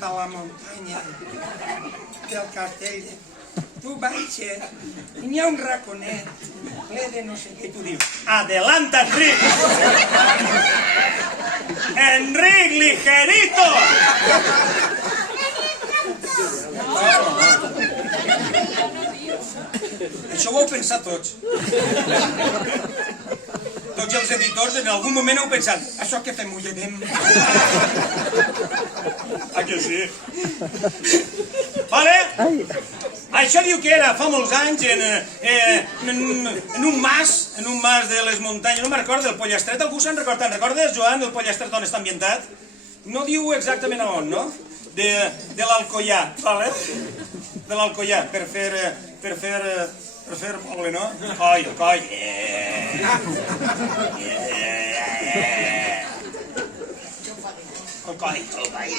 cap a la muntanya del castell. Tu baixes i n'hi ha un raconet ple de no sé què. I tu dius, adelanta, Enric! Enric, ligerito! Això ho heu pensat tots. Tots els editors en algun moment heu pensat, això que fem ho llevem. Ah, que sí? Vale? Això diu que era fa molts anys en un mas de les muntanyes, no me'n recordo, del Pollastret, algú se'n recorda? Te'n recordes, Joan, del Pollastret on està ambientat? No diu exactament a on, no? De l'Alcoià, vale? De l'Alcoià, per fer moble, no? El coll, el coll. El coll, el coll.